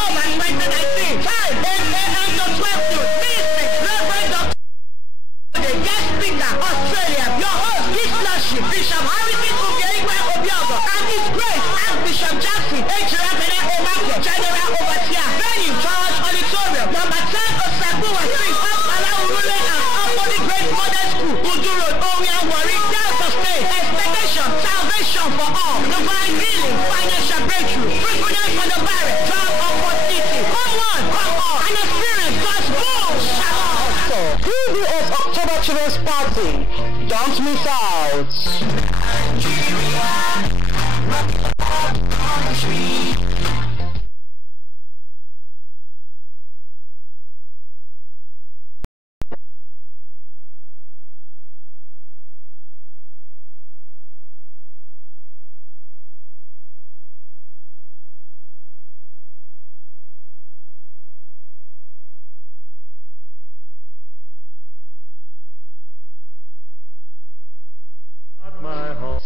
October 2019. Time 8 a.m. to 12 noon. Ministry, Reverend Dr. The guest speaker, Australia. Your host, His Lordship, Bishop Harrison Ugeigwe Obiago, and His Grace, Archbishop Jackson, Ejirabene Omako, General Overseer. Venue, Church Auditorium, number 10 Osabuwa Street, off Alaurule and Upper Great Modern School, Udu Road, Orian Wari, Delta State. Expectation, salvation for all, divine healing, financial breakthrough, fruitfulness for the barren, job opportunity. Come on, come on, and experience God's full shalom. So, PBS October Children's Party, don't miss out.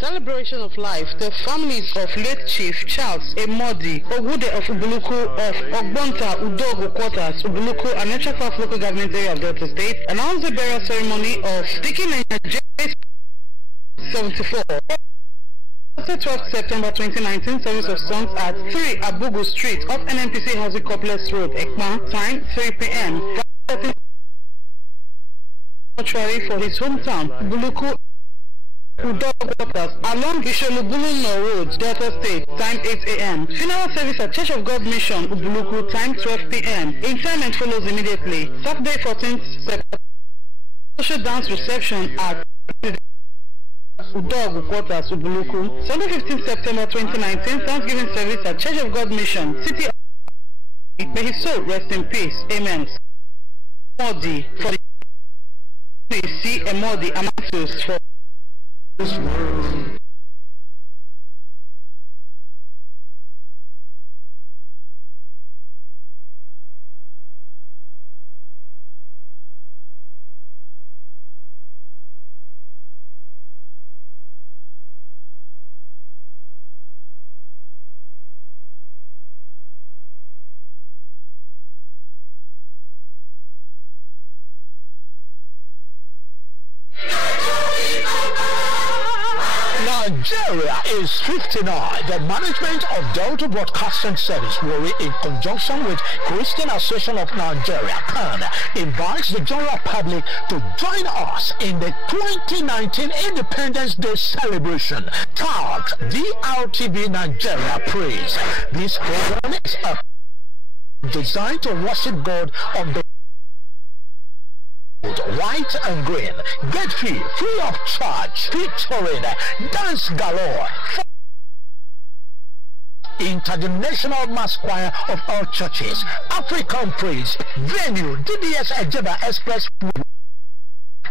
Celebration of life. The families of late Chief Charles Emodi Ogude of Ubuluku of Ogbonta Udogo Quarters, Ubuluku and Nature South Local Government Area of Delta State announced the burial ceremony of Dickie J 74. After 12th September 2019, service of songs at 3 Abugu Street off NNPC Housing Complex Road, Ekma, time 3 p.m. For his hometown, Ubuluku Udogo Quarters along Isholubuluno Road, Delta State, time 8 a.m. Funeral service at Church of God Mission, Ubuluku, time 12 p.m. Interment follows immediately. Saturday 14th September, social dance reception at Udogo Quarters, Ubuluku. Sunday 15th September 2019, Thanksgiving service at Church of God Mission, City of May his soul rest in peace. Amen. Modi for the C. Emodi Amatus for this world. Nigeria is 59. The management of Delta Broadcasting Service, Warri, in conjunction with Christian Association of Nigeria, CAN, invites the general public to join us in the 2019 Independence Day celebration tagged DRTV Nigeria Praise. This program is designed to worship God on the white and green. Get free of charge, featuring dance galore, International Mass Choir of all churches, African Praise, venue DBS Ejeba Express,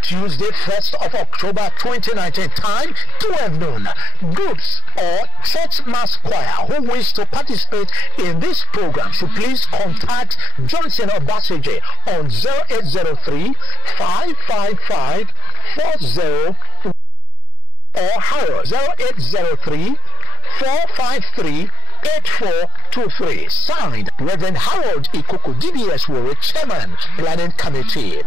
Tuesday 1st of October 2019, time 12 noon. Groups or church mass choir who wish to participate in this program should please contact Johnson Obaseje on 0803 555 40 or Harold 0803 453 8423. Signed, Reverend Harold Ikuku, DBS Warri, Chairman, Planning Committee.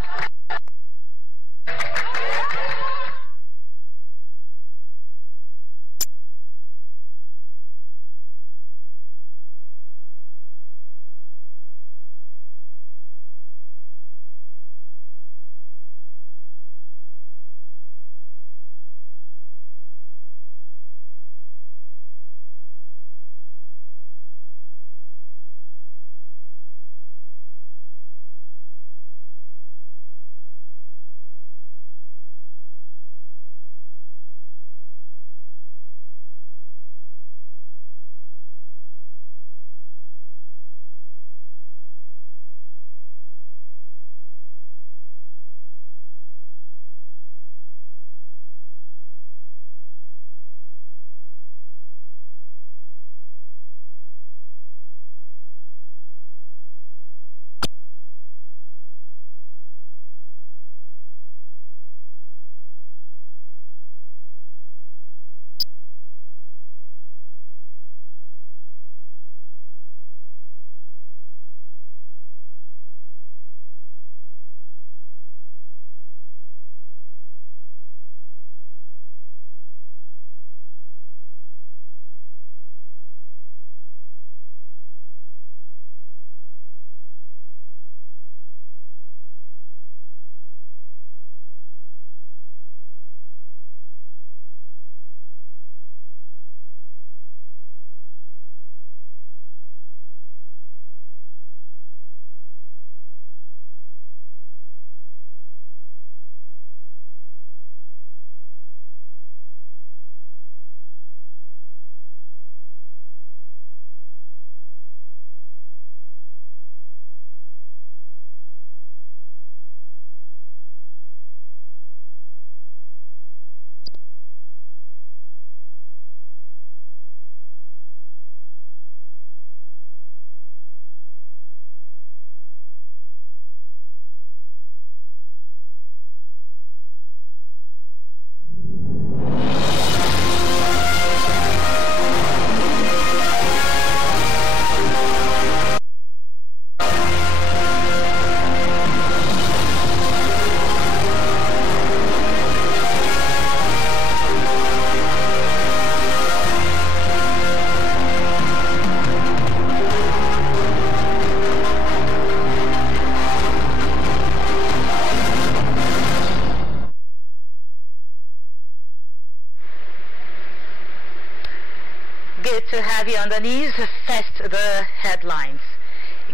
Great to have you on the news. First, the headlines.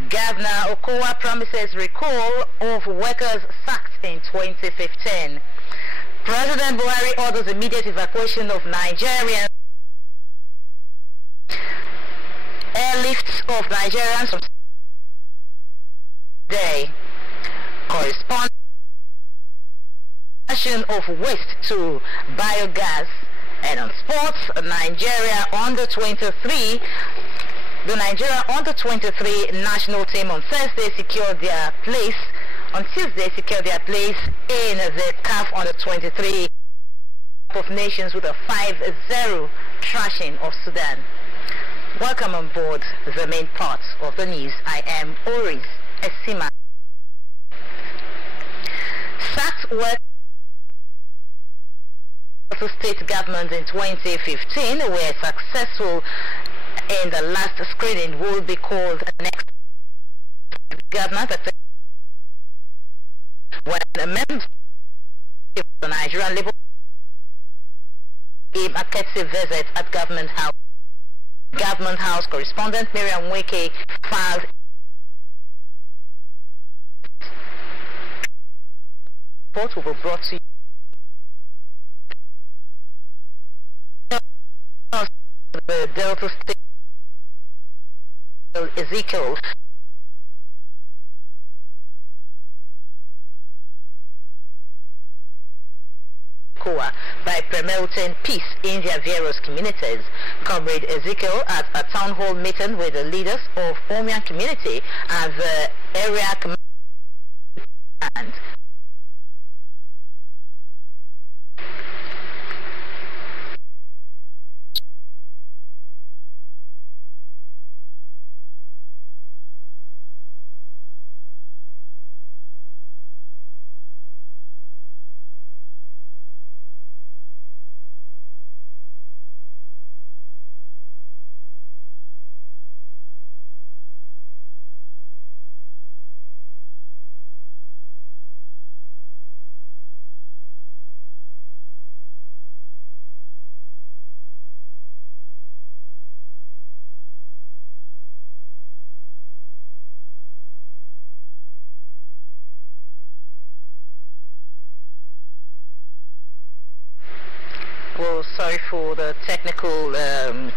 Governor Okowa promises recall of workers sacked in 2015. President Buhari orders immediate evacuation of Nigerians. Airlifts of Nigerians from day. Correspondence of waste to biogas. And on sports, Nigeria under-23. The Nigeria under-23 national team on Thursday secured their place. On Tuesday, secured their place in the CAF under-23 of Nations with a 5-0 thrashing of Sudan. Welcome on board the main part of the news. I am Oris Esima. Sacked work state government in 2015 were successful in the last screening will be called the next governor. When a member of the Nigerian Labour gave a courtesy visit at Government House correspondent Miriam Weke filed report will be brought to you. The Delta State Ezekiel by promoting peace in their various communities. Comrade Ezekiel at a town hall meeting with the leaders of Omian community and the area command. Well, sorry for the technical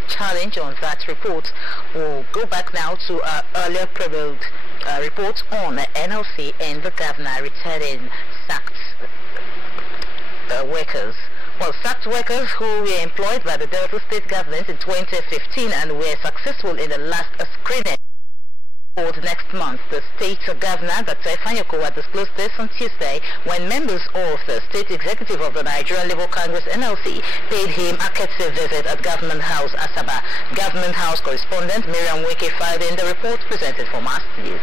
challenge on that report. We'll go back now to our earlier prevailed report on the NLC and the governor returning sacked workers. Well, sacked workers who were employed by the Delta State government in 2015 and were successful in the last screening. Next month, the state governor, Dr. Okowa, disclosed this on Tuesday when members of the state executive of the Nigerian Labour Congress NLC paid him a courtesy visit at Government House, Asaba. Government House correspondent Miriam Weke filed in the report presented for Mass News.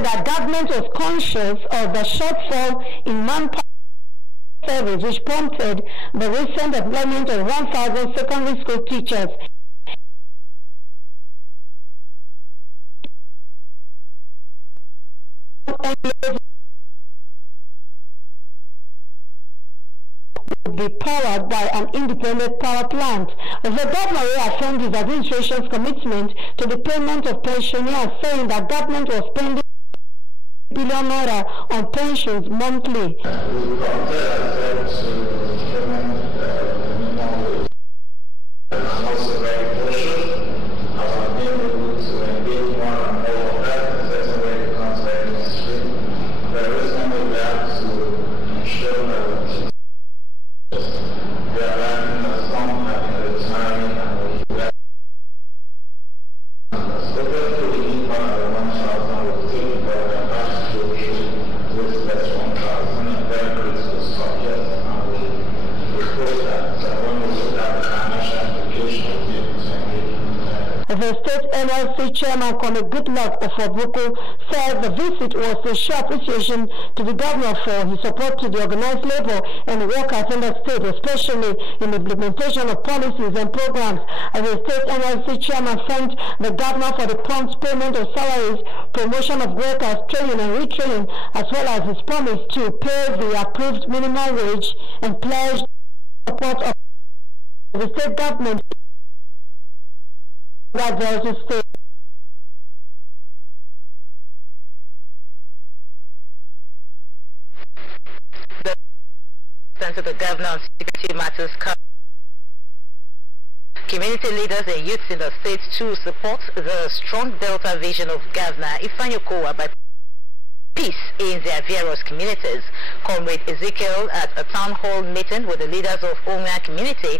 That government was conscious of the shortfall in manpower service, which prompted the recent employment of 1,000 secondary school teachers. Would be powered by an independent power plant. The governor reaffirmed his administration's commitment to the payment of pensioners, saying that government was spending billion naira on pensions monthly. We are learning some in the time, and we The state NLC chairman, Comrade Goodluck Ofobuku, said the visit was to show appreciation to the governor for his support to the organized labor and workers in the state, especially in the implementation of policies and programs. As the state NLC chairman thanked the governor for the prompt payment of salaries, promotion of workers, training and retraining, as well as his promise to pay the approved minimum wage and pledged support of the state government. State. To the governor on security matters, community leaders and youths in the state to support the strong Delta vision of Governor Ifeanyi by peace in their various communities. Comrade Ezekiel, at a town hall meeting with the leaders of Omia community,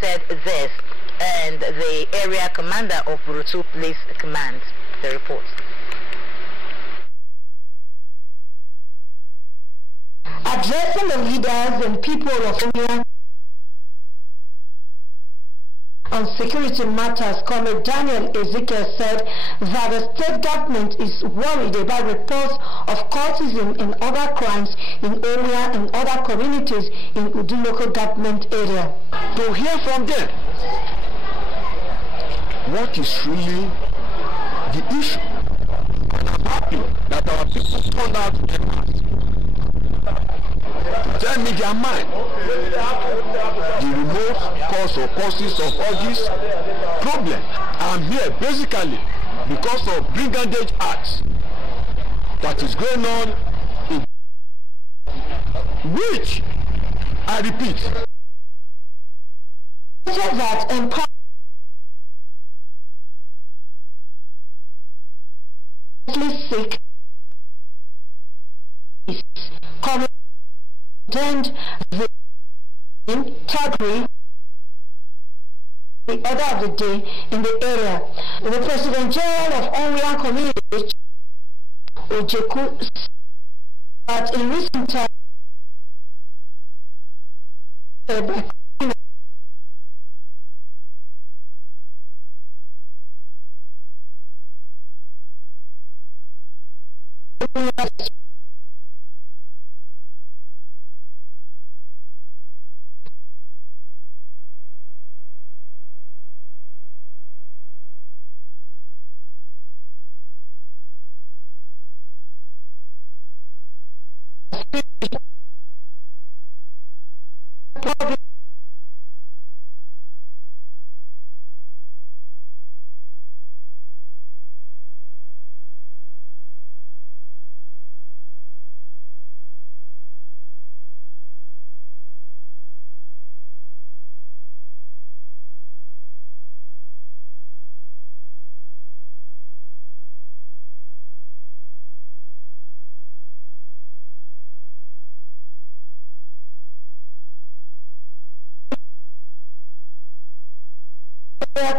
said this, and the area commander of Burutu Police Command. The report. Addressing the leaders and people of Omia on security matters, Comrade Daniel Ezekiel said that the state government is worried about reports of cultism and other crimes in Omia and other communities in Udu local government area. To hear from them what is really the issue, and I'm happy that our people turned out in mass. Tell me their mind, the remote cause or causes of all this problem. I'm here basically because of brigandage acts that is going on in which, I repeat, that empower sick is contend the integrity the order of the day in the area. The President General of Omia Community, Ojeku, that in recent times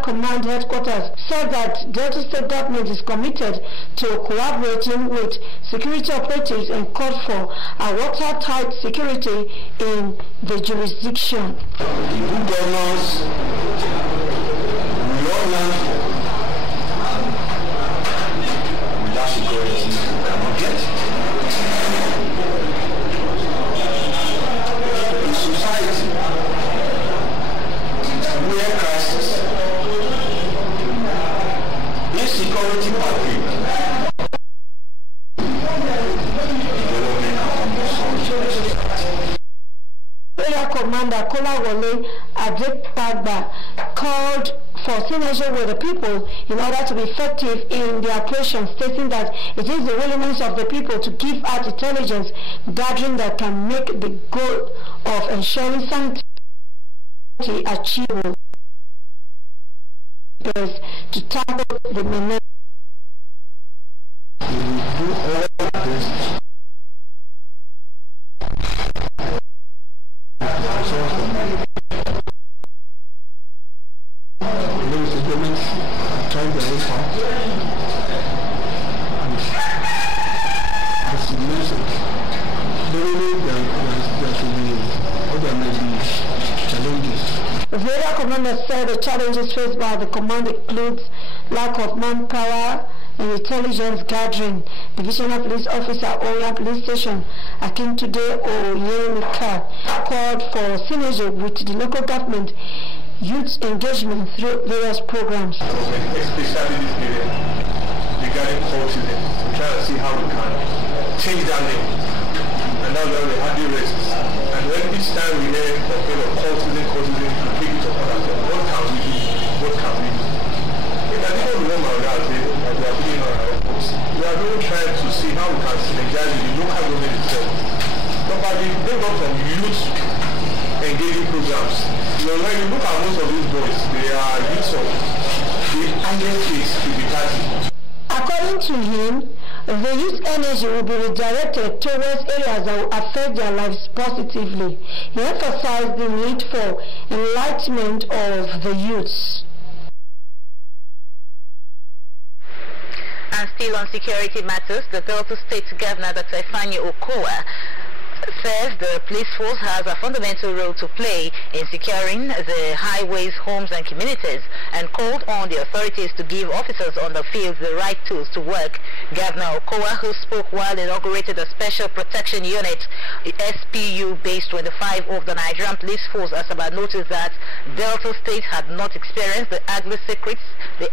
Command Headquarters said that Delta State Government is committed to collaborating with security operatives and called for a watertight security in the jurisdiction. Good governance, we all learn without security, we cannot get. In society, where crisis, insecurity Area Commander Kolawole Adepagba called for synergy with the people in order to be effective in the operations, stating that it is the willingness of the people to give out intelligence gathering that can make the goal of ensuring sanctity achievable to tackle the menace. The area commander said the challenges faced by the command includes lack of manpower and intelligence gathering. Divisional Police Officer Oya Police Station Akintude Oyemika called for synergy with the local government youth engagement through various programs. Especially this area regarding cultism, we try to see how we can change that name. And now we have the hardy races. And when each time we hear complain of cultism, we pick it up and say, what can we do? What can we do? I think all the women are there, we are doing our efforts. We are really trying to see how we can synergize with the local government itself. Probably bring up some youth engaging programs. When you look at most of these boys, they are youths of the highest age to be 30. According to him, the youth energy will be redirected towards areas that will affect their lives positively. He emphasized the need for enlightenment of the youths. And still on security matters, the Delta State Governor, Dr. Ifeanyi Okowa, says the police force has a fundamental role to play in securing the highways, homes and communities, and called on the authorities to give officers on the field the right tools to work. Governor Okowa, who spoke while inaugurated a special protection unit, SPU Base 25 of the Nigerian Police Force, Asaba, noticed that Delta State had not experienced the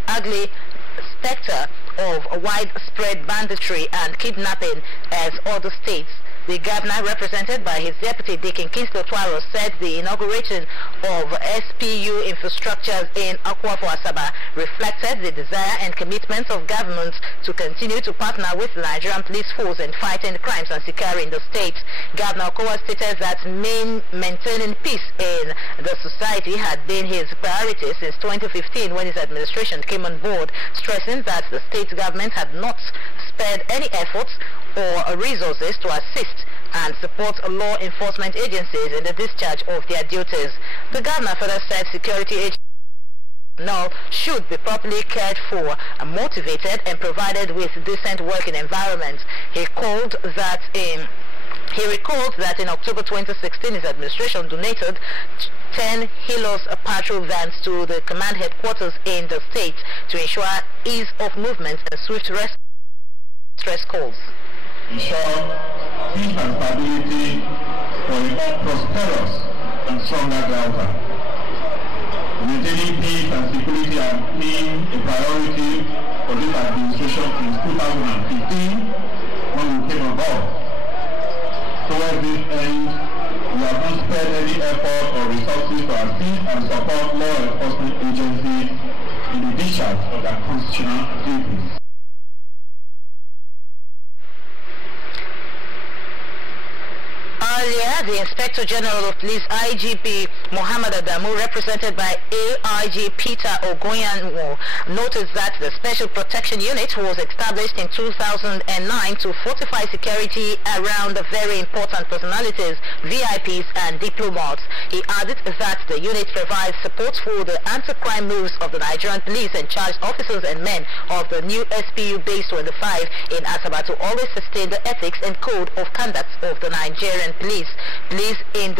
ugly specter of widespread banditry and kidnapping as other states. The governor, represented by his deputy Deacon Kingsley Twaro, said the inauguration of SPU infrastructures in Akwafo, Asaba, reflected the desire and commitment of government to continue to partner with the Nigerian Police Force in fighting crimes and securing the state. Governor Okowa stated that maintaining peace in the society had been his priority since 2015 when his administration came on board, stressing that the state government had not spared any efforts or resources to assist and support law enforcement agencies in the discharge of their duties. The governor further said security agencies should be properly cared for, motivated and provided with decent working environments. He recalled that in October 2016 his administration donated 10 Hilos patrol vans to the command headquarters in the state to ensure ease of movement and swift stress calls. Ensure peace and stability for a more prosperous and stronger Delta. Maintaining peace and security has been a priority for this administration since 2015 when we came on board. Towards this end, we have not spared any effort or resources to assist and support law enforcement agencies in the discharge of their constitutional duties. Earlier, the Inspector General of Police, IGP Muhammad Adamu, represented by AIG Peter Ogoyanwo, noticed that the Special Protection Unit was established in 2009 to fortify security around the very important personalities, VIPs and diplomats. He added that the unit provides support for the anti-crime moves of the Nigerian police and charged officers and men of the new SPU Base 25 in Asaba to always sustain the ethics and code of conduct of the Nigerian police. Police in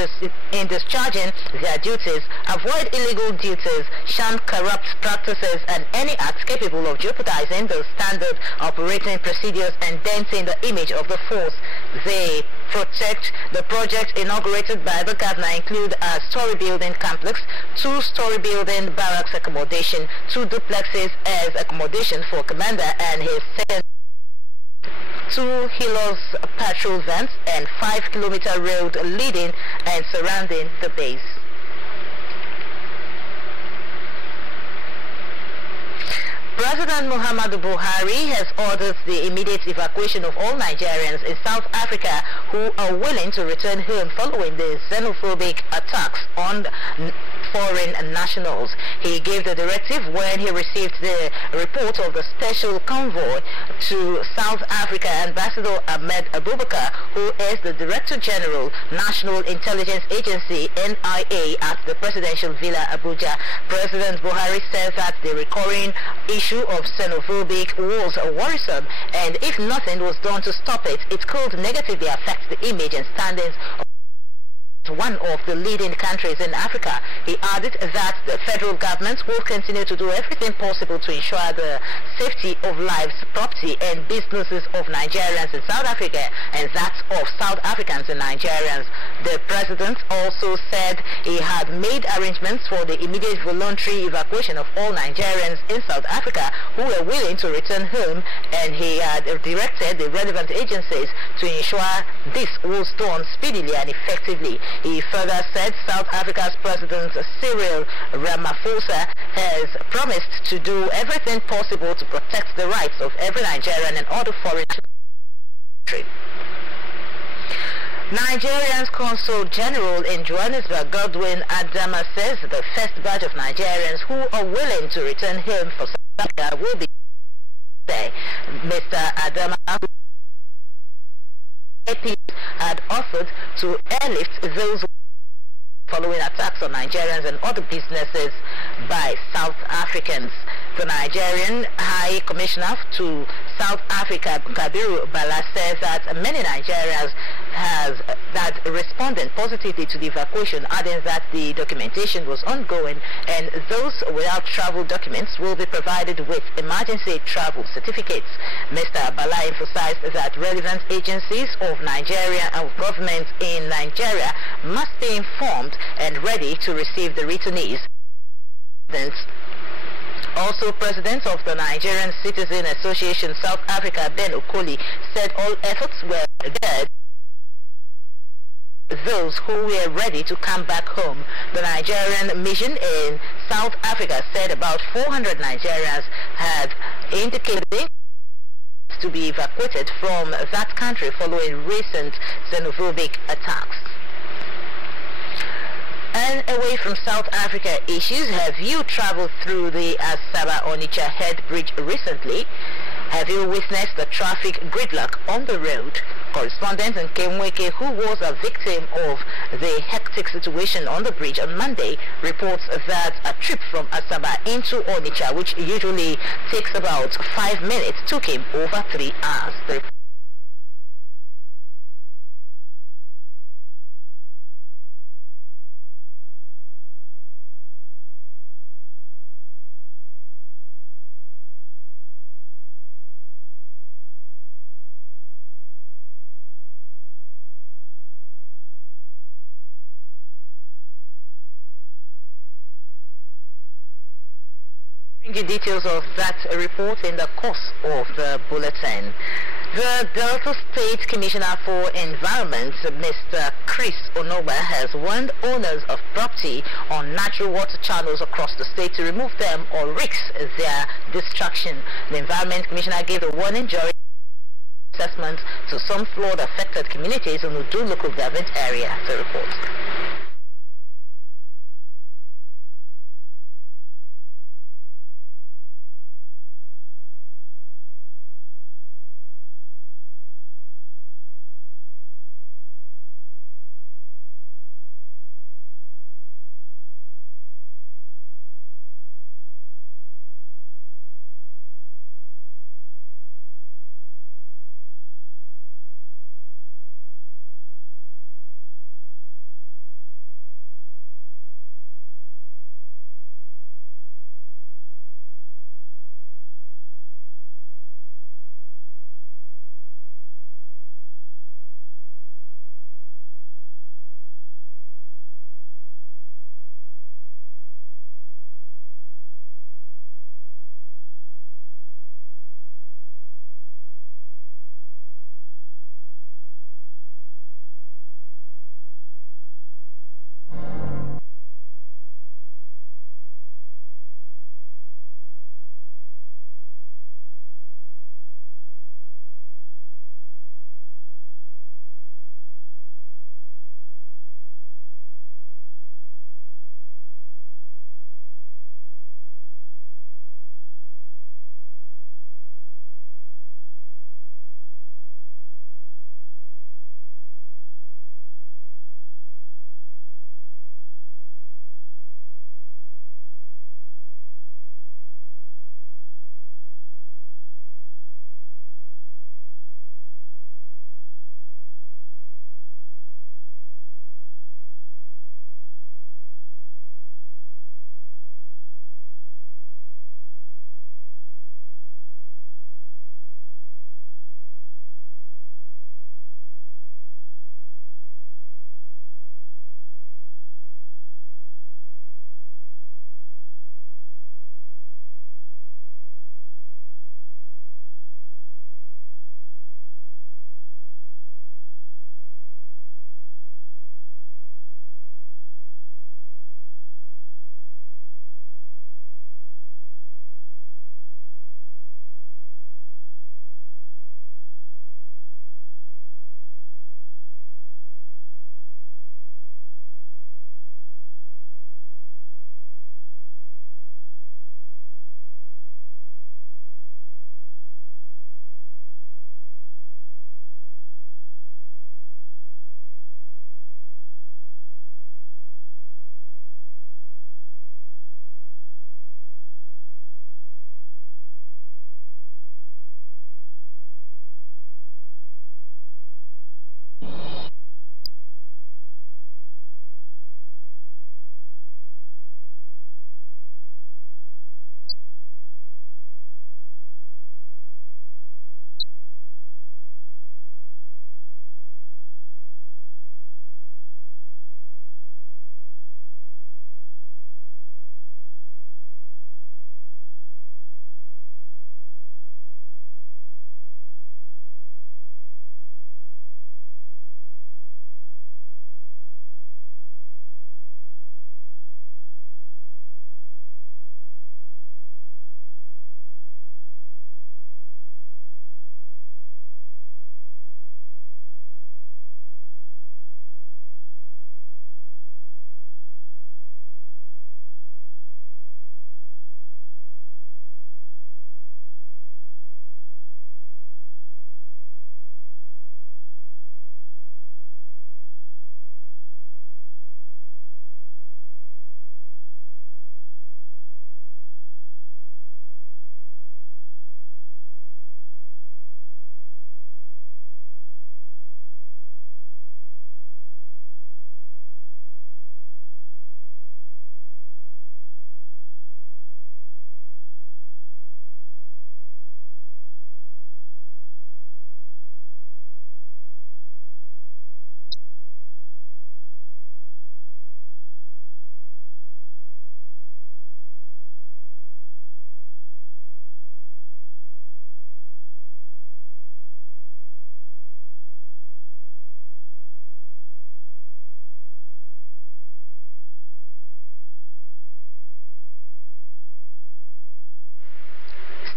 discharging their duties avoid illegal duties, shun corrupt practices and any acts capable of jeopardizing the standard operating procedures and denting the image of the force. The project inaugurated by the governor include a story building complex, 2-story building barracks accommodation, 2 duplexes as accommodation for commander and his second, 2 Hilos patrol vans and 5-kilometer road leading and surrounding the base. President Muhammadu Buhari has ordered the immediate evacuation of all Nigerians in South Africa who are willing to return home following the xenophobic attacks on foreign nationals. He gave the directive when he received the report of the special convoy to South Africa, Ambassador Ahmed Abubakar, who is the Director General, National Intelligence Agency, NIA, at the Presidential Villa, Abuja. President Buhari says that the recurring issue of xenophobic was worrisome, and if nothing was done to stop it, it could negatively affect the image and standings of one of the leading countries in Africa. He added that the federal government will continue to do everything possible to ensure the safety of lives, property and businesses of Nigerians in South Africa and that of South Africans and Nigerians. The president also said he had made arrangements for the immediate voluntary evacuation of all Nigerians in South Africa who were willing to return home, and he had directed the relevant agencies to ensure this was done speedily and effectively. He further said South Africa's President Cyril Ramaphosa has promised to do everything possible to protect the rights of every Nigerian and other foreign countries. Nigeria's Consul General in Johannesburg, Godwin Adama, says the first batch of Nigerians who are willing to return home for South Africa will be there. Mr. Adama had offered to airlift those following attacks on Nigerians and other businesses by South Africans. The Nigerian High Commissioner to South Africa, Kabiru Bala, says that many Nigerians that responded positively to the evacuation, adding that the documentation was ongoing and those without travel documents will be provided with emergency travel certificates. Mr. Bala emphasized that relevant agencies of Nigeria and government in Nigeria must be informed and ready to receive the returnees. Also, President of the Nigerian Citizen Association South Africa, Ben Okoli, said all efforts were geared those who were ready to come back home. The Nigerian mission in South Africa said about 400 Nigerians had indicated to be evacuated from that country following recent xenophobic attacks. And away from South Africa issues, have you traveled through the Asaba-Onitsha Head Bridge recently? Have you witnessed the traffic gridlock on the road? Correspondent in Kemweke, who was a victim of the hectic situation on the bridge on Monday, reports that a trip from Asaba into Onitsha, which usually takes about 5 minutes, took him over 3 hours. The details of that report in the course of the bulletin. The Delta State Commissioner for Environment, Mr. Chris Onoba, has warned owners of property on natural water channels across the state to remove them or risk their destruction. The Environment Commissioner gave a warning during assessment to some flood-affected communities in the Udu local government area. The report.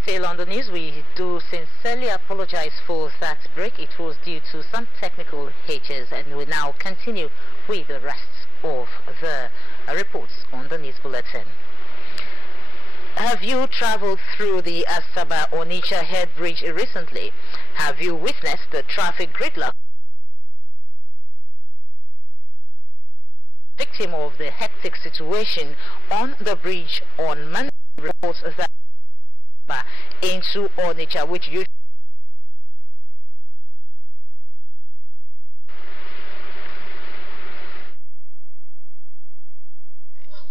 Still on the news, we do sincerely apologize for that break. It was due to some technical hitches, and we now continue with the rest of the reports on the news bulletin. Have you traveled through the Asaba-Onitsha Head Bridge recently? Have you witnessed the traffic gridlock? Victim of the hectic situation on the bridge on Monday reports that into Onitsha, which usually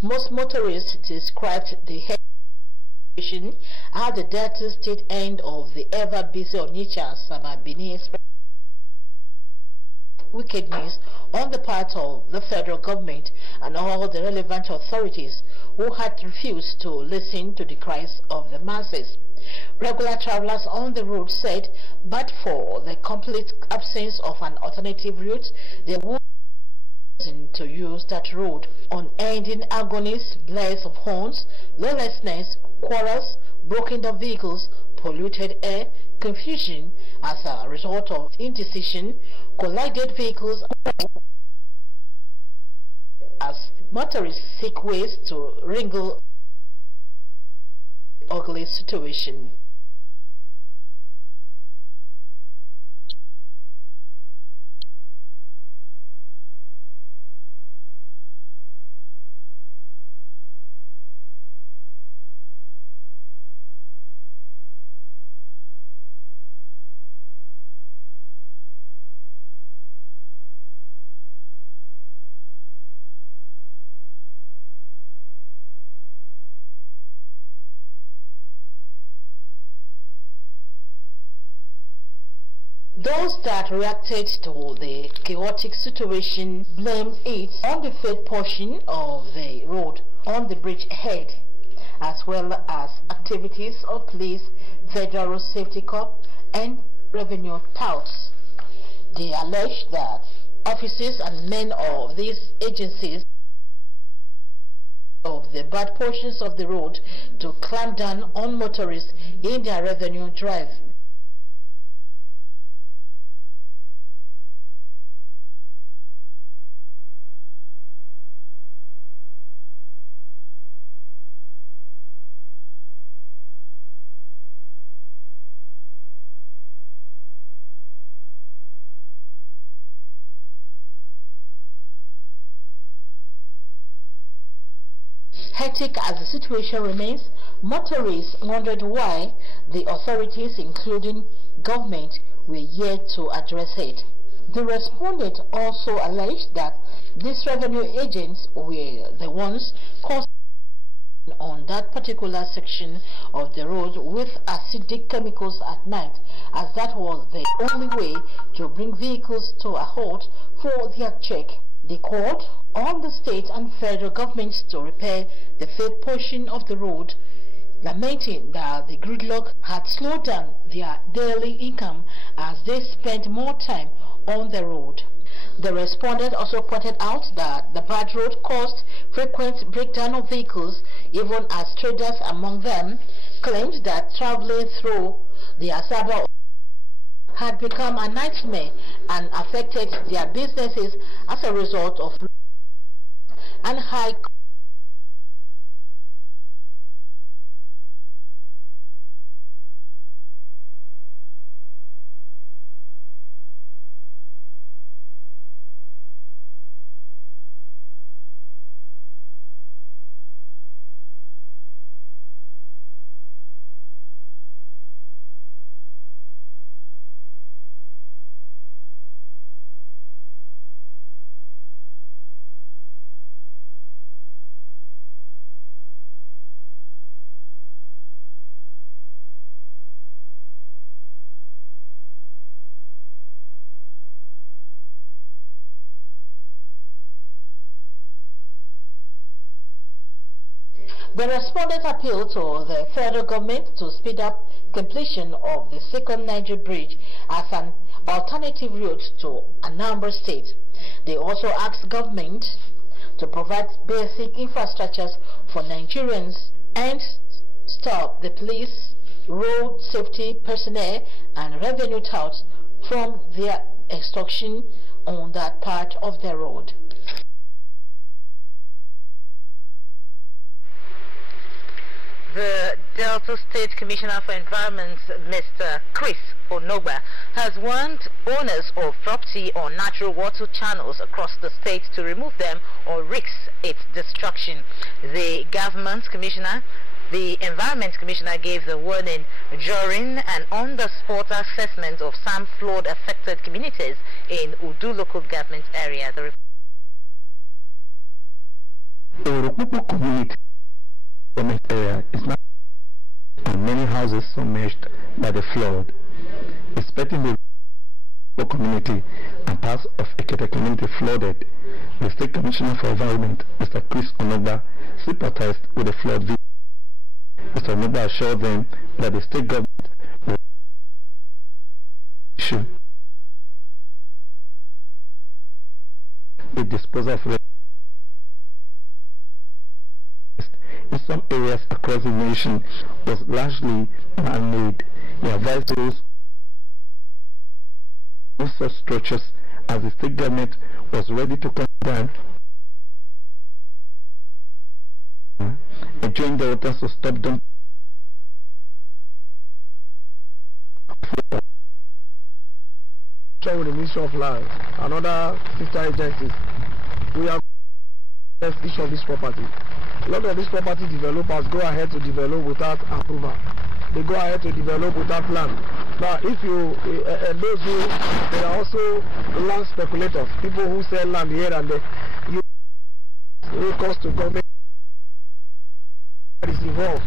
most motorists described the head at the Delta State end of the ever-busy Onitsha-Asaba-Benin Express. Wickedness on the part of the federal government and all the relevant authorities who had refused to listen to the cries of the masses. Regular travelers on the road said, but for the complete absence of an alternative route, they would to use that road. Unending agonies, blares of horns, lawlessness, quarrels, broken down vehicles, polluted air, confusion as a result of indecision, collided vehicles as motorists seek ways to wrangle the ugly situation. Those that reacted to the chaotic situation blamed it on the failed portion of the road on the bridge head, as well as activities of police, Federal Road Safety Corps, and revenue touts. They alleged that officers and men of these agencies of the bad portions of the road to clamp down on motorists in their revenue drive. Hectic as the situation remains, motorists wondered why the authorities, including government, were yet to address it. The respondent also alleged that these revenue agents were the ones causing on that particular section of the road with acidic chemicals at night, as that was the only way to bring vehicles to a halt for their check. They called on the state and federal governments to repair the failed portion of the road, lamenting that the gridlock had slowed down their daily income as they spent more time on the road. The respondent also pointed out that the bad road caused frequent breakdown of vehicles, even as traders among them claimed that traveling through the Asaba had become a nightmare and affected their businesses as a result of and high The respondent appealed to the federal government to speed up completion of the second Niger Bridge as an alternative route to Anambra State. They also asked government to provide basic infrastructures for Nigerians and stop the police road safety personnel and revenue touts from their extortion on that part of the road. The Delta State Commissioner for Environment, Mr. Chris Onogba, has warned owners of property or natural water channels across the state to remove them or risk its destruction. The Environment Commissioner gave the warning during an on-the-spot assessment of some flood-affected communities in Udu local government area. The Urukupu community area is now and many houses submerged by the flood. Expecting the community and parts of Ekete community flooded, the State Commissioner for Environment, Mr. Chris Onogba, sympathized with the flood victims. Mr. Onogba assured them that the state government will issue the disposal of in some areas across the nation was largely man-made. He advised those of such structures as the state government was ready to come down and join the waters to stop them. With the Ministry of Land and other sister agencies, we have each of this property. A lot of these property developers go ahead to develop without approval. They go ahead to develop without plan. Now, if you, those who, there are also land speculators, people who sell land here and there. It costs to government is involved.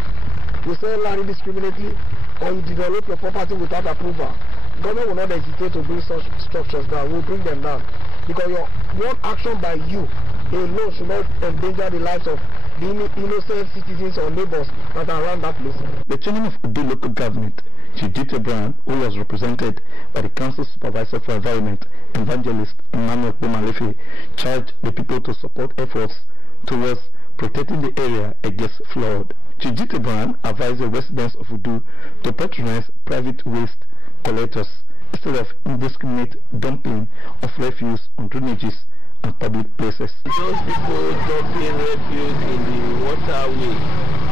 You sell land indiscriminately or you develop your property without approval. Government will not hesitate to bring such structures down. We'll bring them down. Because one action by you alone should not endanger the lives of the innocent citizens or neighbors that are around that place. The chairman of Udu local government, Drtv, who was represented by the council supervisor for environment, evangelist Emmanuel Pomalefe, charged the people to support efforts towards protecting the area against flood. Drtv advised the residents of Udu to patronize private waste collectors instead of indiscriminate dumping of refuse on drainages and public places. Those people dumping refuse in the waterway,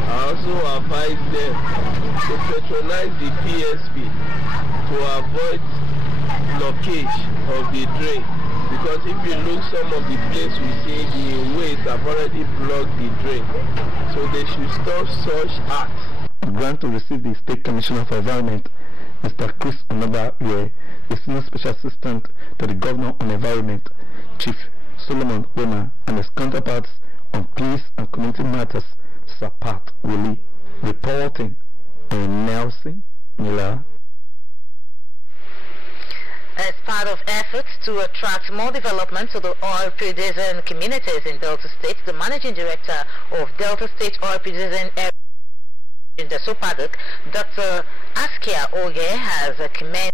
I also advise them to patronize the PSP to avoid blockage of the drain, because if you look some of the places we see the waste have already blocked the drain, so they should stop such acts. Grant to receive the State Commissioner for Environment, Mr. Chris Onogba, the Senior Special Assistant to the Governor on Environment, Chief Solomon Oma, and his counterparts on peace and community matters, Sapat Willie, reporting on Nelson Miller. As part of efforts to attract more development to the oil producing communities in Delta State, the Managing Director of Delta State Oil Producing Area in the Sopaduk, Dr. Askia Oge, has commenced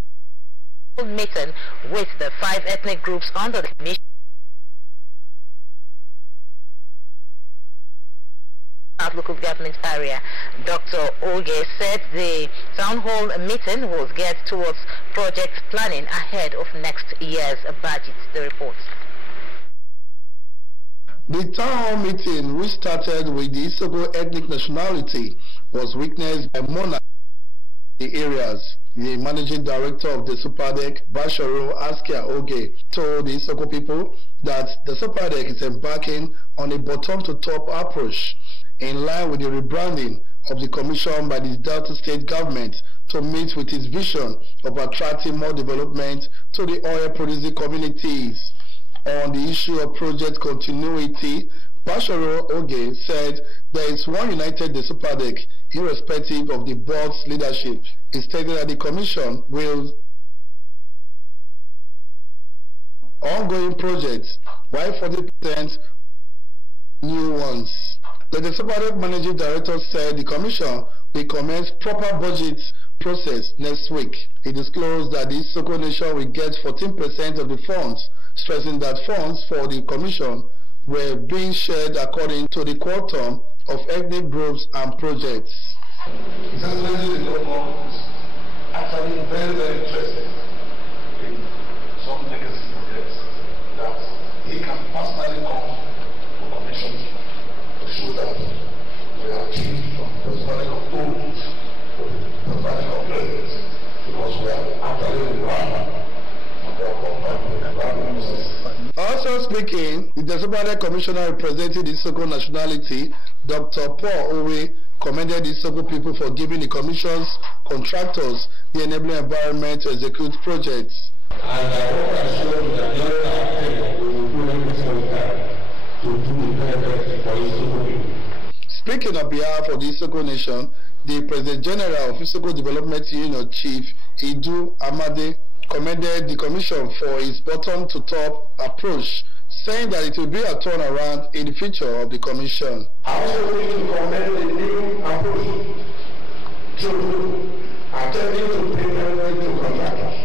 a meeting with the 5 ethnic groups under the commission. Local government area. Dr. Oge said the town hall meeting was geared towards project planning ahead of next year's budget. The report. The town hall meeting, which started with the Isoko ethnic nationality, was witnessed by monarchs in the areas. The managing director of the Sopadek, Basharu Askia Oge, told the Isoko people that the Sopadek is embarking on a bottom-to-top approach in line with the rebranding of the commission by the Delta State government to meet with its vision of attracting more development to the oil-producing communities. On the issue of project continuity, Basharo Oge said there is one united Sopadek irrespective of the board's leadership. He stated that the commission will ongoing projects while 40% new ones. The Sopadek Managing Director said the commission will commence proper budget process next week. He disclosed that the Isoko Nation will get 14% of the funds, stressing that funds for the commission were being shared according to the quantum of ethnic groups and projects. His Excellency the Governor is actually very, very interested in some legacy projects that he can personally come to commission to show that we have changed from personally of tools to personally of presence, because we are actually in the ground and we are compared with the ground process. Also speaking, the Desobedient Commissioner representing the Isoko nationality, Dr. Paul Owe, commended the Isoko people for giving the Commission's contractors the enabling environment to execute projects. And I want to assure you that during our tenure, we will do everything we can to do the benefit for Isoko people. Speaking on behalf of the Isoko Nation, the President General of Isoko Development Union, Chief Idu Amade, commended the Commission for its bottom-to-top approach, saying that it will be a turnaround in the future of the Commission. I also wish to commend the new approach to attending to payment to contractors.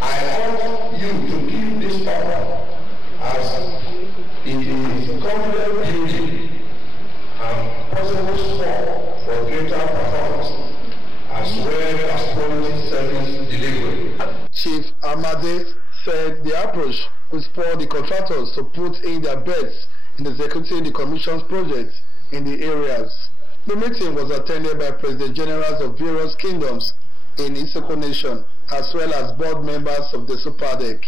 I want you to give this power as it is confident building and possible support for greater performance as well as quality service delivery. Chief Amade said the approach will spur the contractors to put in their bets in executing the Commission's projects in the areas. The meeting was attended by President Generals of various kingdoms in Isoko Nation, as well as board members of the SUPADEC.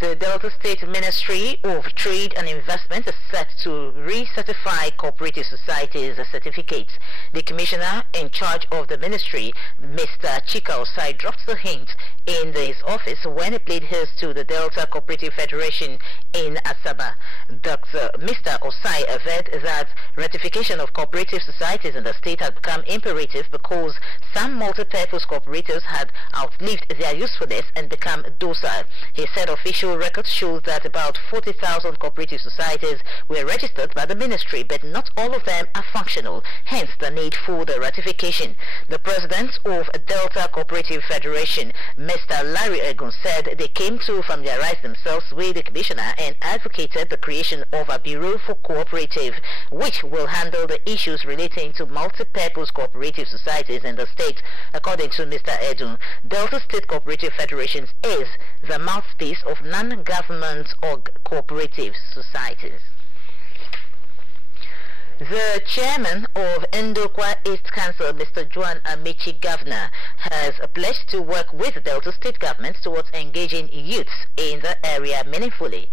The Delta State Ministry of Trade and Investment is set to recertify cooperative societies certificates. The commissioner in charge of the ministry, Mr. Chika Osai, dropped the hint in his office when he played his to the Delta Cooperative Federation in Asaba. Mr. Osai averred that ratification of cooperative societies in the state had become imperative because some multi-purpose cooperatives had outlived their usefulness and become docile. He said official records show that about 40,000 cooperative societies were registered by the ministry, but not all of them are functional, hence the need for the ratification. The president of Delta Cooperative Federation, Mr. Larry Egun, said they came to familiarize themselves with the commissioner and advocated the creation of a bureau for cooperative, which will handle the issues relating to multi-purpose cooperative societies in the state. According to Mr. Egun, Delta State Cooperative Federation is the mouthpiece of non-government or cooperative societies. The chairman of Ndokwa East Council, Mr. Joan Amici Governor, has pledged to work with Delta State government towards engaging youths in the area meaningfully.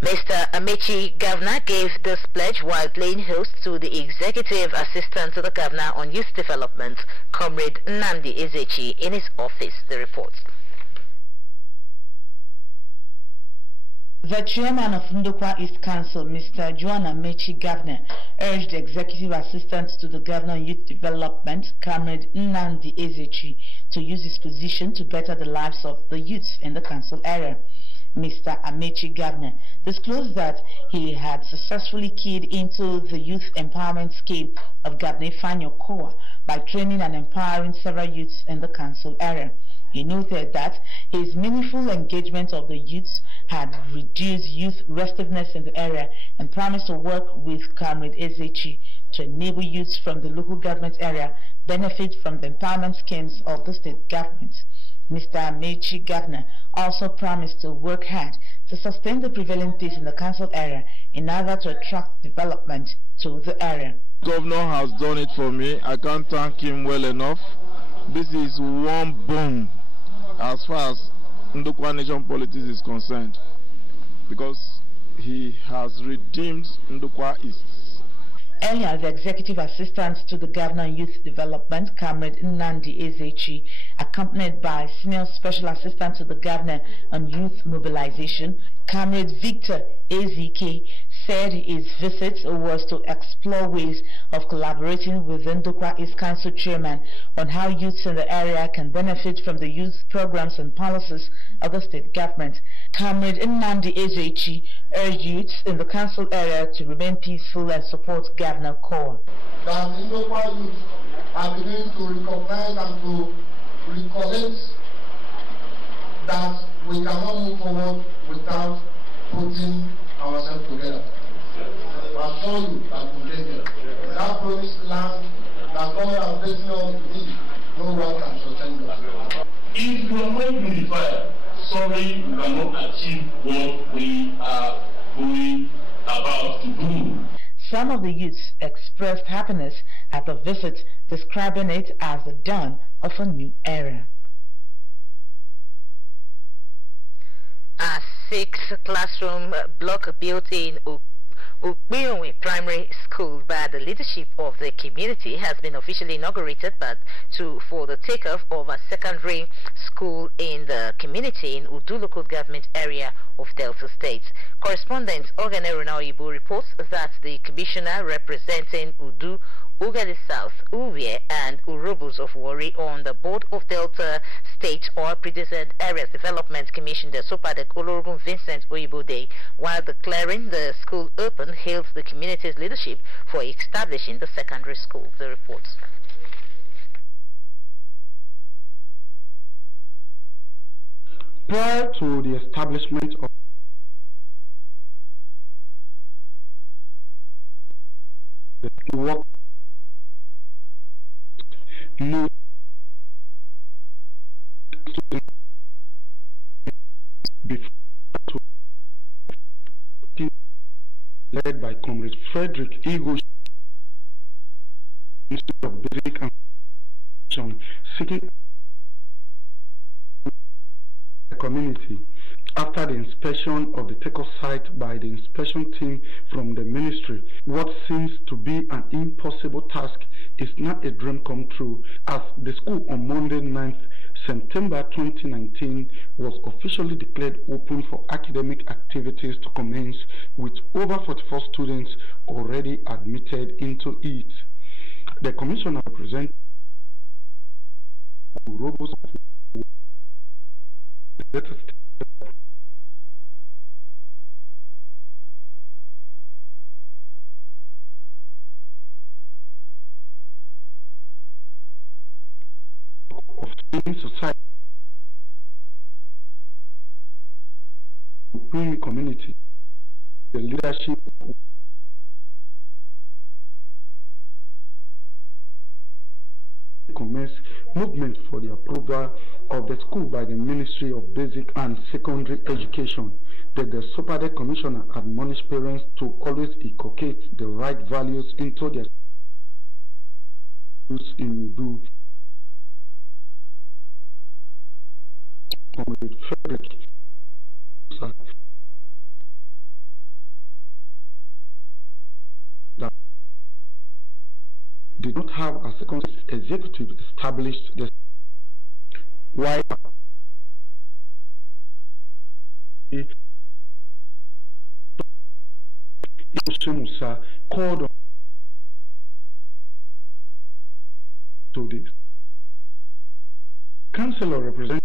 Mr. Amici Governor gave this pledge while playing host to the Executive Assistant to the Governor on Youth Development, Comrade Nnamdi Ezechi, in his office. The report. The chairman of Ndokwa East Council, Mr. Joan Amici Governor, urged the Executive Assistant to the Governor on Youth Development, Comrade Nnamdi Ezechi, to use his position to better the lives of the youths in the council area. Mr. Amici Governor disclosed that he had successfully keyed into the youth empowerment scheme of Governor Fanyo Kowa by training and empowering several youths in the council area. He noted that his meaningful engagement of the youths had reduced youth restiveness in the area and promised to work with Comrade Ezechi to enable youths from the local government area benefit from the empowerment schemes of the state government. Mr. Amici Governor also promised to work hard to sustain the prevailing peace in the council area in order to attract development to the area. The governor has done it for me. I can't thank him well enough. This is one boom as far as Ndokwa Nation politics is concerned, because he has redeemed Ndokwa East. Earlier, the Executive Assistant to the Governor on Youth Development, Comrade Nnamdi Ezechi, accompanied by Senior Special Assistant to the Governor on Youth Mobilization, Comrade Victor Ezike, said his visit was to explore ways of collaborating with the Ndokwa East Council Chairman on how youths in the area can benefit from the youth programs and policies of the state government. Comrade Nnamdi Ezechi urged youths in the council area to remain peaceful and support Governor Kowa. That the Ndokwa youth are beginning to recognize and to recollect that we cannot move forward without putting ourselves together. assure you that we get there. That promised land that God has written on me, no one can sustain us. If you are not unified, sorry, we cannot achieve what we are going about to do. Some of the youths expressed happiness at the visit, describing it as the dawn of a new era. A 6-classroom block built in Ukpiyonwe Primary School by the leadership of the community has been officially inaugurated, but for the takeoff of a secondary school in the community in Udu local government area of Delta State. Correspondent Ogane Runauibu reports that the commissioner representing Udu, Ugadi South, Uwe and Urubus of Wari on the board of Delta State or Predestined Areas Development Commission, the Sopadek Ologun Vincent Oibode, while declaring the school open, hailed the community's leadership for establishing the secondary school. The reports. Prior to the establishment of the work, no before led by Comrade Frederick Ego of Basic and seeking the community. After the inspection of the takeoff site by the inspection team from the ministry, what seems to be an impossible task is now a dream come true, as the school on Monday 9th September 2019 was officially declared open for academic activities to commence, with over 44 students already admitted into it. The commissioner represented Robos of society, community, the leadership commence movement for the approval of the school by the Ministry of Basic and Secondary Education. That the Sopadek Commissioner admonished parents to always inculcate the right values into their schools in Udu. Comrade Frederick that did not have a second executive established the why Musa called on to this councillor representing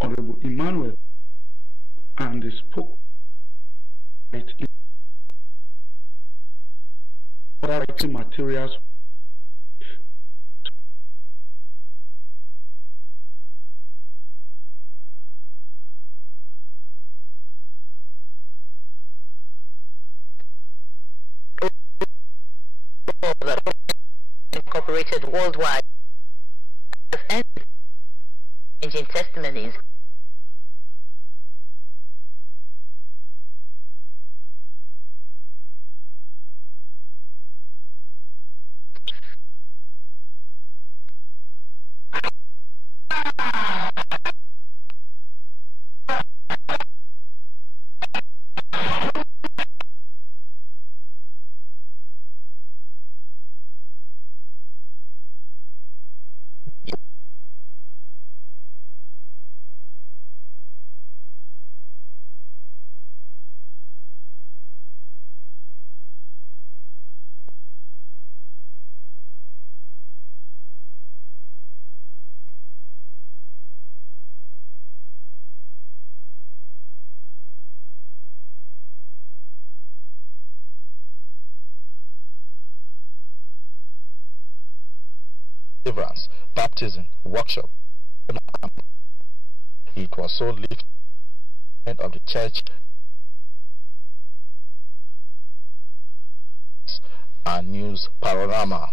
Honorable Emmanuel, and they spoke right in other writing materials incorporated worldwide and changing testimonies. Deliverance, baptism, workshop. It was so lifted of the church and News Panorama.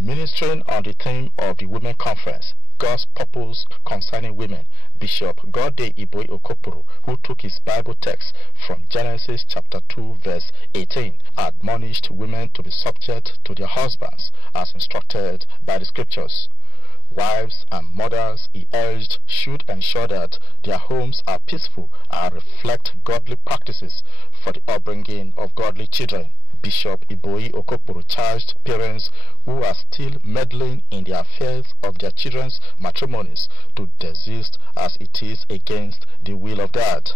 Ministering on the theme of the Women Conference, God's Purpose Concerning Women, Bishop Gode Iboyi Okopuru, who took his Bible text from Genesis chapter 2 verse 18, admonished women to be subject to their husbands as instructed by the scriptures. Wives and mothers, he urged, should ensure that their homes are peaceful and reflect godly practices for the upbringing of godly children. Bishop Iboyi Okopuru charged parents who are still meddling in the affairs of their children's matrimonies to desist, as it is against the will of God.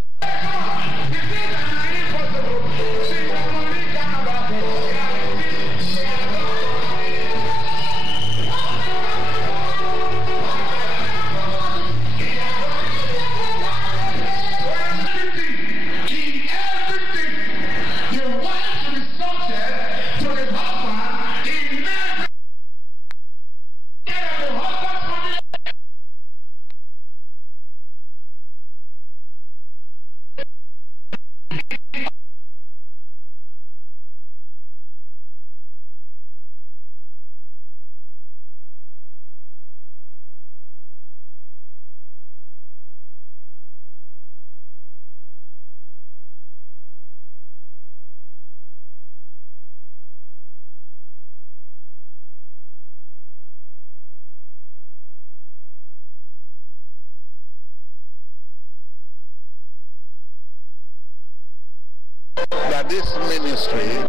That this ministry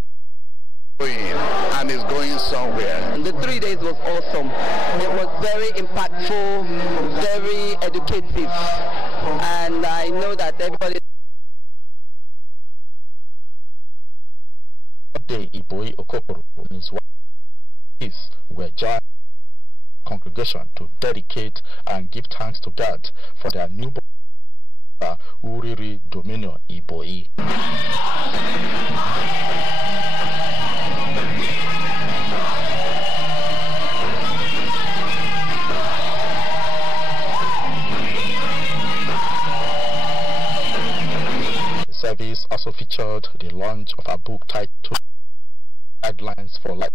and is going somewhere. The 3 days was awesome. It was very impactful, very educative, and I know that everybody. Iboyi Okopuru and his wife were joined congregation to dedicate and give thanks to God for their newborn Uriri Dominion Iboyi. The service also featured the launch of a book titled Guidelines for Life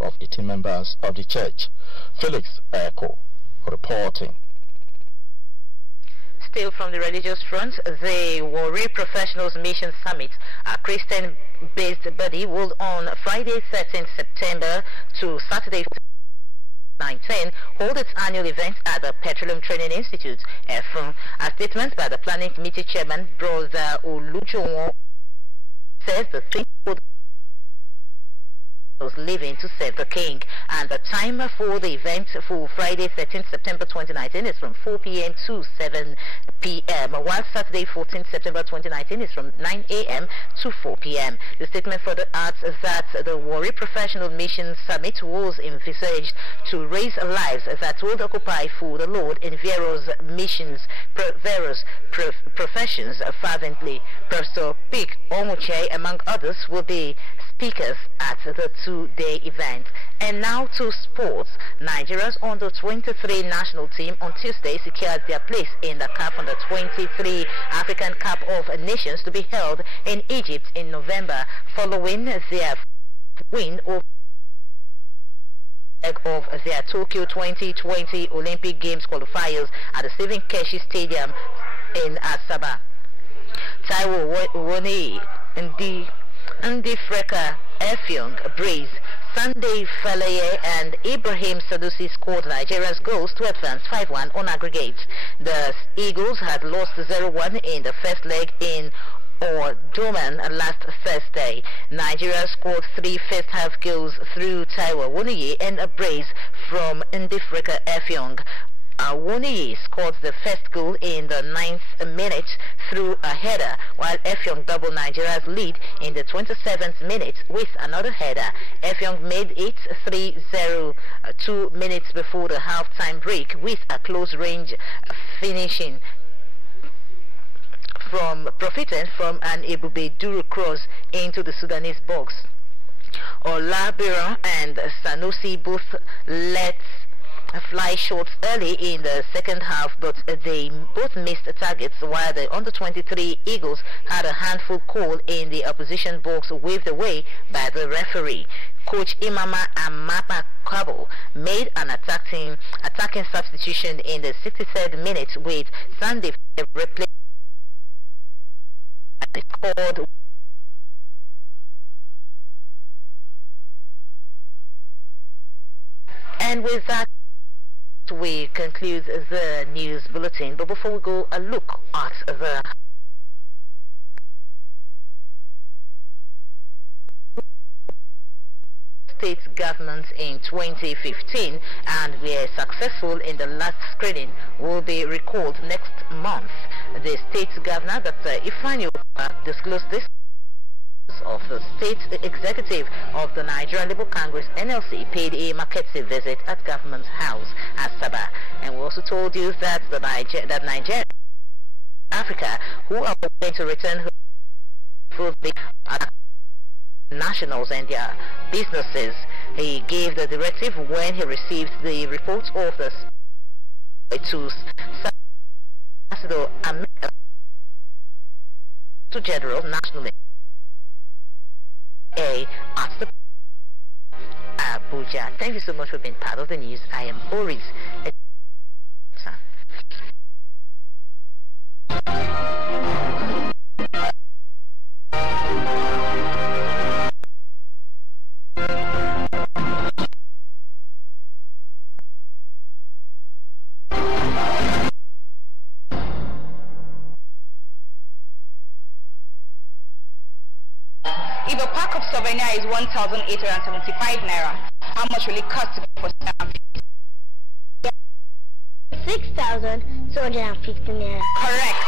of 18 members of the church. Felix Echo reporting. Still from the religious front, the Warri Professionals Mission Summit, a Christian-based body, will on Friday 13th September to Saturday 19 hold its annual event at the Petroleum Training Institute, EFUN. A statement by the planning committee chairman, Brother Olujowo, says the thing would living to serve the king, and the time for the event for Friday 13th September 2019 is from 4 p.m. to 7 p.m. while Saturday 14th September 2019 is from 9 a.m. to 4 p.m. The statement further adds that the Warri Professional Mission Summit was envisaged to raise lives that would occupy for the Lord in various missions, various professions fervently. Professor Pik Omuche, among others, will be speakers at the two-day event. And now to sports. Nigeria's under-23 national team on Tuesday secured their place in the CAF under-23 African Cup of Nations to be held in Egypt in November, following their win over of their Tokyo 2020 Olympic Games qualifiers at the Stephen Keshi Stadium in Asaba. Taiwo Woni Ndi Freka Effiong Breeze, Sunday Falaye and Ibrahim Sadusi scored Nigeria's goals to advance 5-1 on aggregate. The Eagles had lost 0-1 in the first leg in Doman last Thursday. Nigeria scored 3 first-half goals through Taiwo Woniyi and a brace from Ndifrika Effiong. Awoniyi scored the first goal in the 9th minute through a header, while Effiong doubled Nigeria's lead in the 27th minute with another header. Effiong made it 3-0 2 minutes before the half-time break with a close-range finishing profiting from an Ebube Duru cross into the Sudanese box. Olabira and Sanusi both let fly shots early in the second half, but they both missed targets, while the under-23 Eagles had a handful call in the opposition box waved away by the referee. Coach Imama Amapa Kabo made an attacking substitution in the 63rd minute with Sunday replay. They scored. And with that, we conclude the news bulletin. But before we go, a look at the state government in 2015, and we are successful in the last screening will be recalled next month. The state governor, Dr. Ifeanyi, disclosed this of the state executive of the Nigerian Labour Congress NLC paid a marketing visit at Government House at Sabah, and we also told you that Nigeria, Africa, who are going to return home the nationals and their businesses. He gave the directive when he received the report of the to Ambassador to General nationally at the Abuja. Thank you so much for being part of the news. I am Oris. If a pack of souvenir is 1,875 naira, how much will it cost for stamp? 6,250 naira. Correct.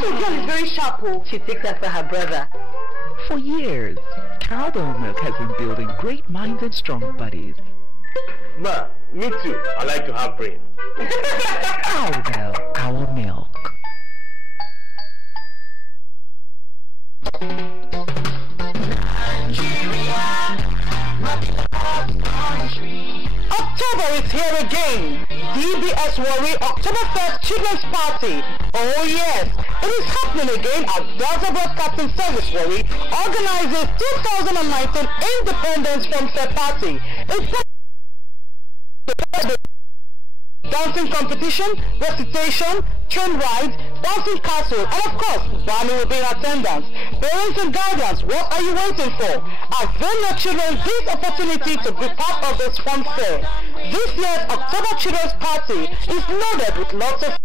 So girl is very sharp. She takes after her brother. For years, Cowbell Milk has been building great minds and strong bodies. Ma, me too. I like to have brain. Cowbell, our milk. October is here again. DBS Worry Oktoberfest Children's Party. Oh yes, it is happening again at Delta Broadcasting Service Worry organizes 2019 Independence From Fair Party. Dancing competition, recitation, train rides, dancing castle, and of course, Barney will be in attendance. Parents and guardians, what are you waiting for? Avail your children this opportunity to be part of this fun fair. This year's October Children's Party is loaded with lots of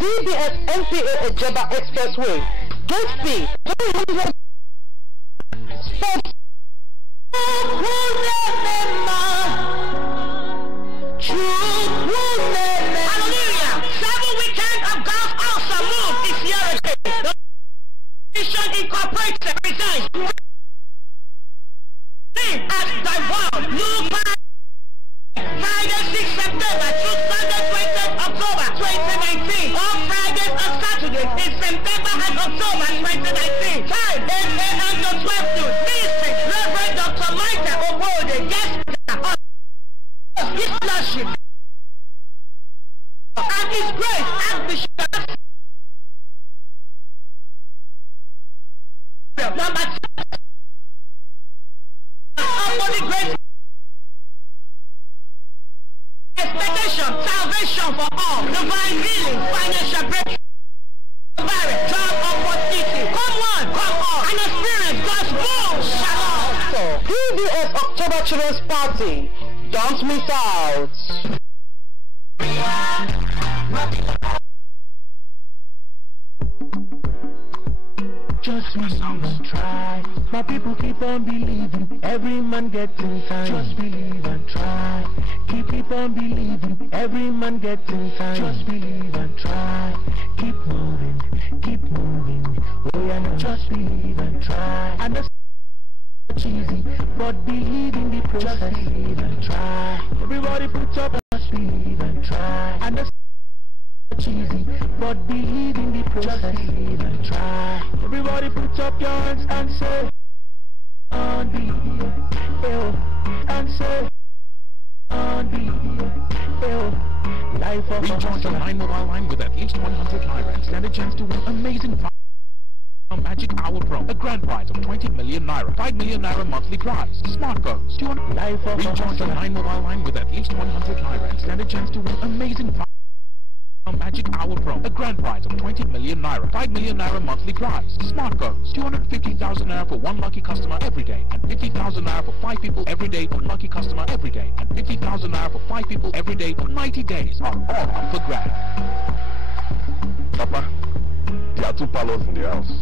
DBS NPA Ejeba Expressway. Gate fee, 300 sports. Hallelujah! 7 weekend of God's awesome move this year again. The Mission Incorporated presents at the world new Friday 6 September through Sunday 20th October 2019. All Fridays and Saturdays in September and October 2019. Time 8 a.m. to 12 noon. Ministry Reverend Dr. Michael Obode, guest speaker of His Lordship and His Grace Archbishop. Number 2. Holy Grace. Expectation, salvation for all, divine healing, financial breakthrough, job opportunity. Come on, and experience God's move. Shalom. So, DBS October Children's Party. Don't miss out. Just try. My people keep on on believing, every man gets in time. Just believe and try. Keep on believing, every man gets in time. Just believe and try. Keep moving, oh yeah, no, just believe and try. And that's not easy, but believe in the process. Just believe and try. Everybody put up, just believe and try. And that's not easy, but believe in the process. Just believe and try. Everybody put up your hands and say, unbelieve, and say, unbelieve, life of recharge your 9 mobile line with at least 100 naira and stand a chance to win amazing a Magic Hour Pro, a grand prize of 20 million naira, 5 million naira monthly prize, smartphones, 200. Recharge your 9 mobile line with at least 100 naira and stand a chance to win amazing Magic Hour Pro, a grand prize of 20 million naira, 5 million naira monthly prize, smartphones, 250,000 naira for 1 lucky customer every day, and 50,000 naira for 5 people every day for lucky customer every day, and 50,000 naira for 5 people every day for 90 days are all up for grabs. Papa, there are 2 parlors in the house.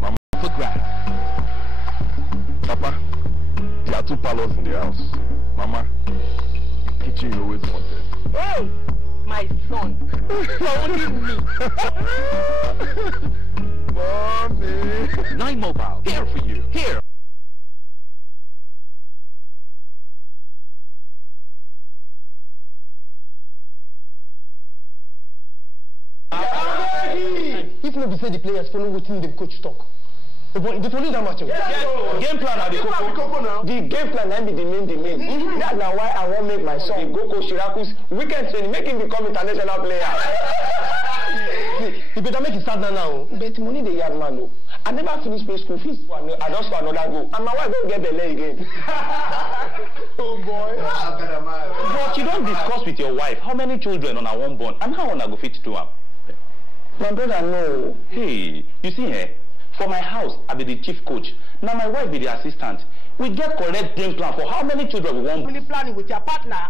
Mama, for grabs. Papa, there are 2 parlors in the house. Mama, the kitchen you always wanted. Oh! My son, only me. Mommy. 9 Mobile, here for you. Here. If no be say the players follow wetin the coach talk. The police are matching. Game plan are the coco now. The game plan and be the main. That's now why I want make my son go coach Shiraku's weekend training, make him become international player. See, he better make it start now. But money the yard man though. I never finish pay school fees. I just for another go. And my wife don't get belly again. Oh boy. But you don't discuss with your wife how many children on a one born and how on a go fit to am. My brother no. Hey, you see here? For my house, I be the chief coach. Now my wife be the assistant. We get correct game plan for how many children we want. Really planning with your partner.